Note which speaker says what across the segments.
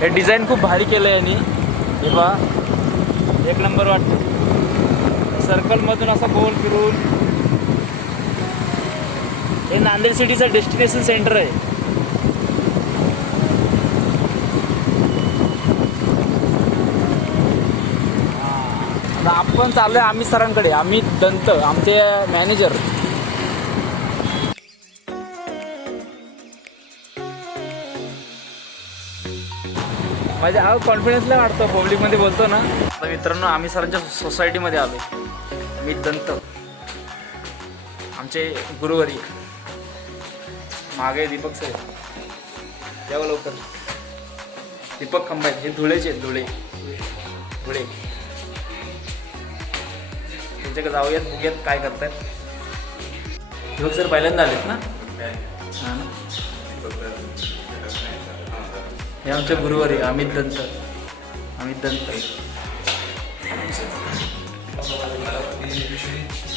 Speaker 1: हे डिझाईन खूप भारी केलं आहे यांनी. हे पहा. एक नंबर वाटतं. सर्कलमधून असा गोल फिरून. हे नांदेड सिटीचं डेस्टिनेशन सेंटर आहे. आता आपण चाललोय आम्ही सरांकडे. आम्ही दंत आमचे मॅनेजर माझ्या हा कॉन्फिडन्स नाही वाढतो पब्लिकमध्ये बोलतो ना. तर मित्रांनो आम्ही सरांच्या सोसायटीमध्ये आलो. मी दंत. आमचे गुरुवारी. मागे दीपक सर यावं लवकर. दीपक खंबाई हे धुळेचे धुळे. धुळे. त्यांच्याकडे जाऊयात बघूयात काय करतायत. दीपक सर पहिल्यांदा आलेत ना? हां. ना? हे आमचे गुरुवारी अमित दंत अमित दंत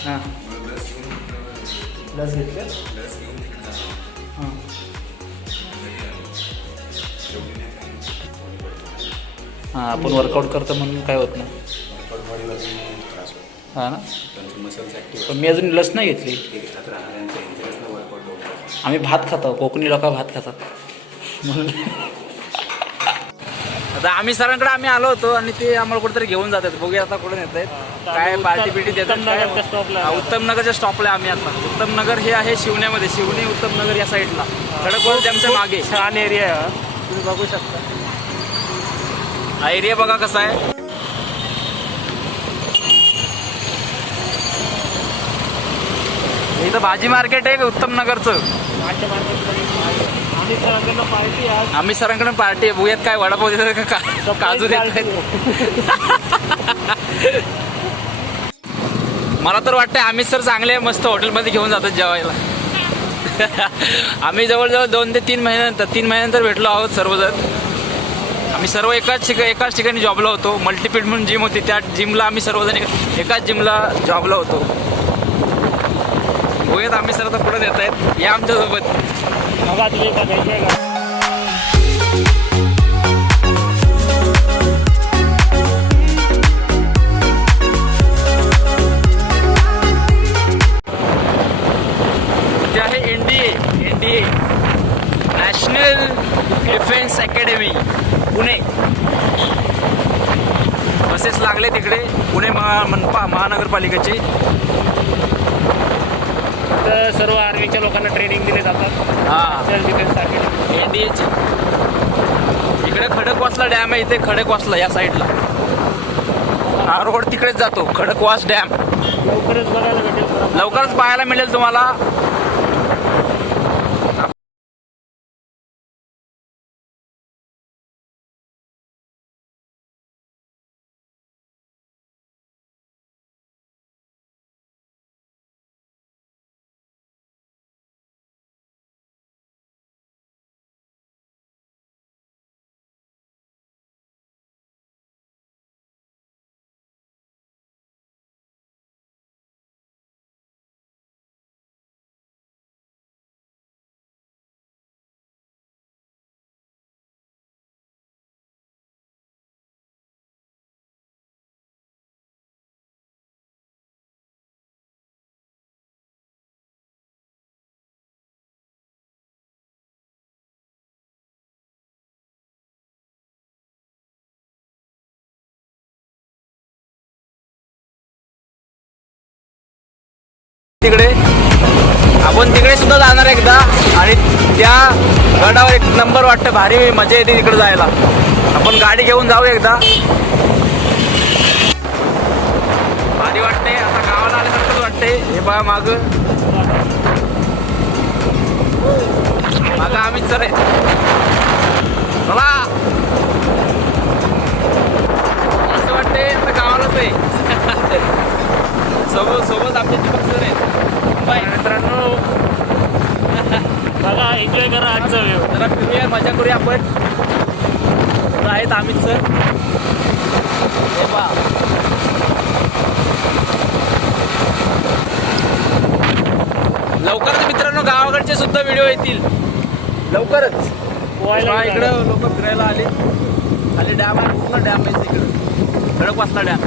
Speaker 1: हां. लस घेतल्या हां. हां आपण वर्कआउट करतो म्हणून काय होत नाही. हां ना? पण मी अजून लस नाही घेतली. आम्ही भात खातो कोकणी लोक भात खातात. म्हणून आता आम्ही सरांकडे आम्ही आलो होतो आणि ते आम्हाला कुठेतरी घेऊन जातात बघूया आता कुठे नेत आहेत. काय पार्टी बिटी देतात काय हा, उत्तम नगरच्या स्टॉपला आम्ही आता. उत्तम नगर हे आहे शिवण्यामध्ये. शिवणे उत्तम नगर या साईडला. खडकवाल आमच्या मागे.
Speaker 2: छान एरिया आहे हा. तुम्ही बघू शकता.
Speaker 1: हा एरिया बघा कसा आहे. इथं भाजी मार्केट आहे उत्तम नगरचं?
Speaker 2: आम्ही सरांकडनं पार्टी
Speaker 1: सरांकडे आहे. बघूयात काय वडापाव देतात का काजू देत आहेत. मला तर वाटतं आम्ही सर चांगले मस्त हॉटेलमध्ये घेऊन जातात जेवायला. आम्ही जवळजवळ दोन ते तीन महिन्यानंतर तीन महिन्यानंतर भेटलो आहोत सर्वजण. आम्ही सर्व एकाच ठिका एकाच ठिकाणी जॉबला होतो. मल्टीपीड म्हणून जिम होती. त्या जिमला आम्ही सर्वजण एका- एकाच जिमला जॉबला होतो. बघूयात आम्ही सर आता पुढे देत आहेत. या आमच्यासोबत.
Speaker 2: बघा तुम्ही का घ्यायची का
Speaker 1: जे आहे N D A N D A national defence academy Pune. Buses लागले तिकडे पुणे महा मनपा महानगरपालिकेचे.
Speaker 2: तर सर्व आर्मीच्या लोकांना ट्रेनिंग दिले जातात.
Speaker 1: हां.
Speaker 2: सेल्फ डिफेन्ससाठी
Speaker 1: एन डी एचे इकडे खडकवासला डॅम आहे इथे खडकवासला या साईडला हा रोड तिकडेच जातो खडकवास डॅम
Speaker 2: लवकरच बघायला भेटेल.
Speaker 1: लवकरच पाहायला मिळेल तुम्हाला. तिकडे. आपण तिकडे सुद्धा जाणार एकदा. आणि त्या गडावर एक नंबर वाटतं. भारी मजा येते तिकडे जायला. आपण गाडी घेऊन जाऊ एकदा. भारी वाटते आता गावाला आल्यासारखंच वाटते हे बघा माग. माग आम्ही चरे लवकरच मित्रांनो गावाकडचे सुद्धा व्हिडिओ येतील. लवकरच. इकडं लोक फिरायला आले. खाली डॅम आहे पूर्ण डॅम आहे इकडं खडकवासला डॅम.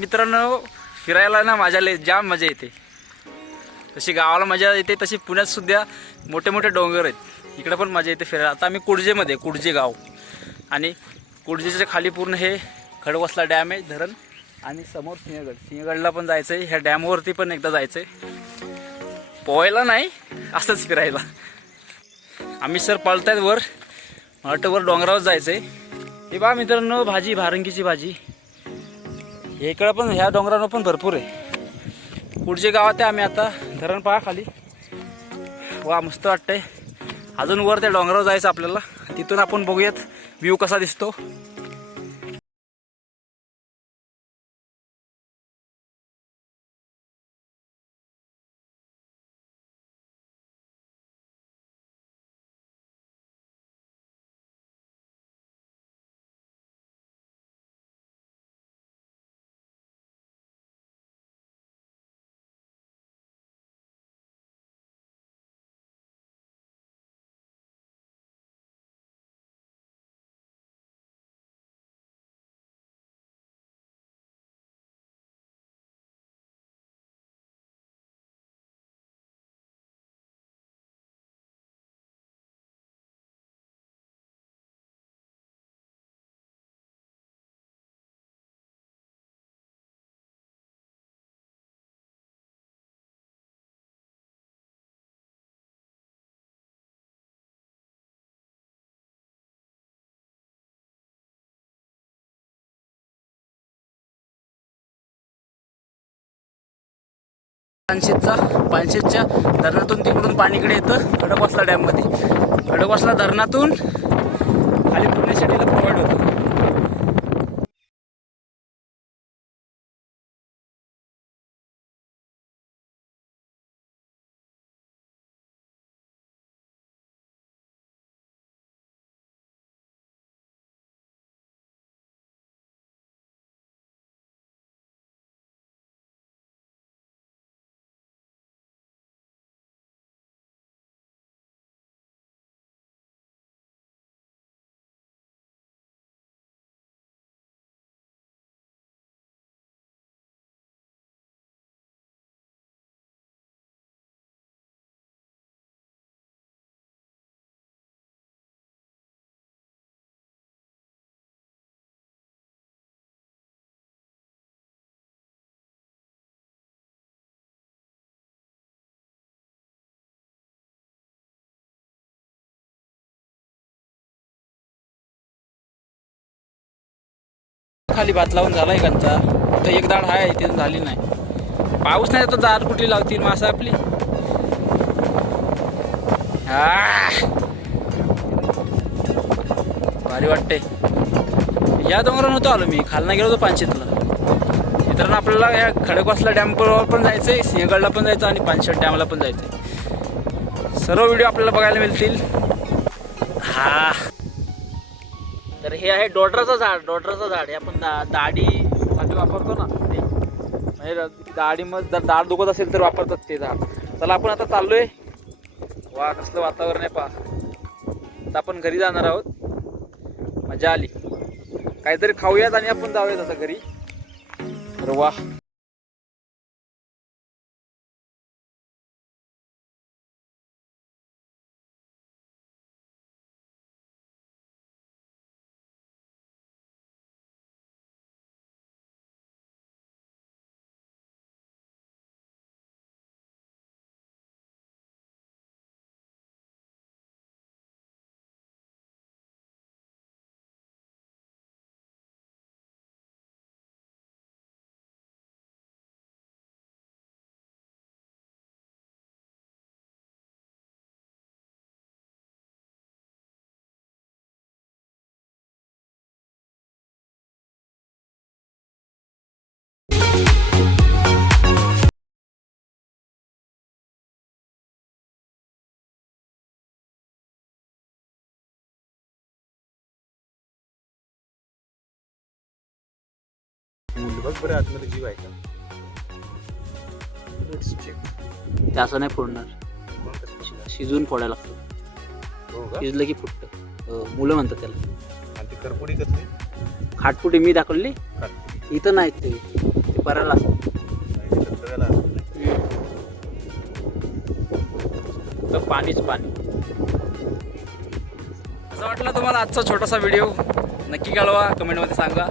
Speaker 1: मित्रांनो फिरायला ना माझ्या लय जाम मजा येते. तशी गावाला मजा येते तशी पुण्यात सुद्धा मोठे मोठे डोंगर आहेत. इकडे पण मजा येते फिरायला. आता आम्ही कुडजेमध्ये कुडजे गाव. आणि कुडजेच्या खाली पूर्ण हे खडवसला डॅम आहे धरण आणि समोर सिंहगड. सिंहगडला पण जायचं आहे ह्या डॅमवरती पण एकदा जायचं आहे पोहायला नाही असंच फिरायला. आम्ही सर पळतायत वर. मला वाटतं वर डोंगरावर जायचं आहे हे बा मित्रांनो भाजी भारंगीची भाजी. इकडं पण ह्या डोंगरावर पण भरपूर आहे. पुढच्या गावात आहे आम्ही आता धरण पहा खाली. वा मस्त वाटतंय. अजून वर त्या डोंगरावर जायचं आपल्याला. तिथून आपण बघूयात व्ह्यू कसा दिसतो. पानशेतचा पानशेतच्या धरणातून तिकडून पाणीकडे येतं खडकवासला डॅममध्ये. खडकवासला धरणातून खाली खाली भात लावून आहे कणचा तर एक दाड आहे तिथून झाली नाही. पाऊस नाही तर दार कुठली लावतील मासा आपली? भारी वाटते या डोंगरावर नव्हतो आलो मी. खालना गेलो होतो पानशेतला. मित्रांनो आपल्याला या खडकवासला डॅमवर पण जायचंय सिंहगडला पण जायचं आणि पानशेत डॅमला पण जायचंय. सर्व व्हिडिओ आपल्याला बघायला मिळतील. हा! तर हे आहे डॉडराचं झाड डॉडराचं झाड. हे आपण दा दाढीसाठी वापरतो ना. ते. म्हणजे दाढीमध्ये जर दाढ दुखत असेल तर वापरतात ते झाड. चला आपण आता चाललोय. वा कसलं वातावरण आहे पा आता आपण घरी जाणार आहोत. मजा आली. काहीतरी खाऊयात आणि आपण जाऊयात आता घरी. तर वा.
Speaker 3: बघ बरं आतमध्ये जीव आहे का?
Speaker 1: ते असं नाही फोडणार.
Speaker 3: मग कसं बघणार?
Speaker 1: शिजवून फोडायला लागतो.
Speaker 3: हो का?
Speaker 1: शिजलं की फुटतं. मुलं म्हणतात त्याला.
Speaker 3: आणि ती करपुडी कसली?
Speaker 1: खाटपुटी मी दाखवली. इथं नाही ते. ते परायला असतं
Speaker 3: आणि ती धबधब्याला असते ना.
Speaker 1: तर पाणीच पाणी. असं वाटलं तुम्हाला आजचा छोटासा व्हिडिओ? नक्की कळवा कमेंटमध्ये सांगा.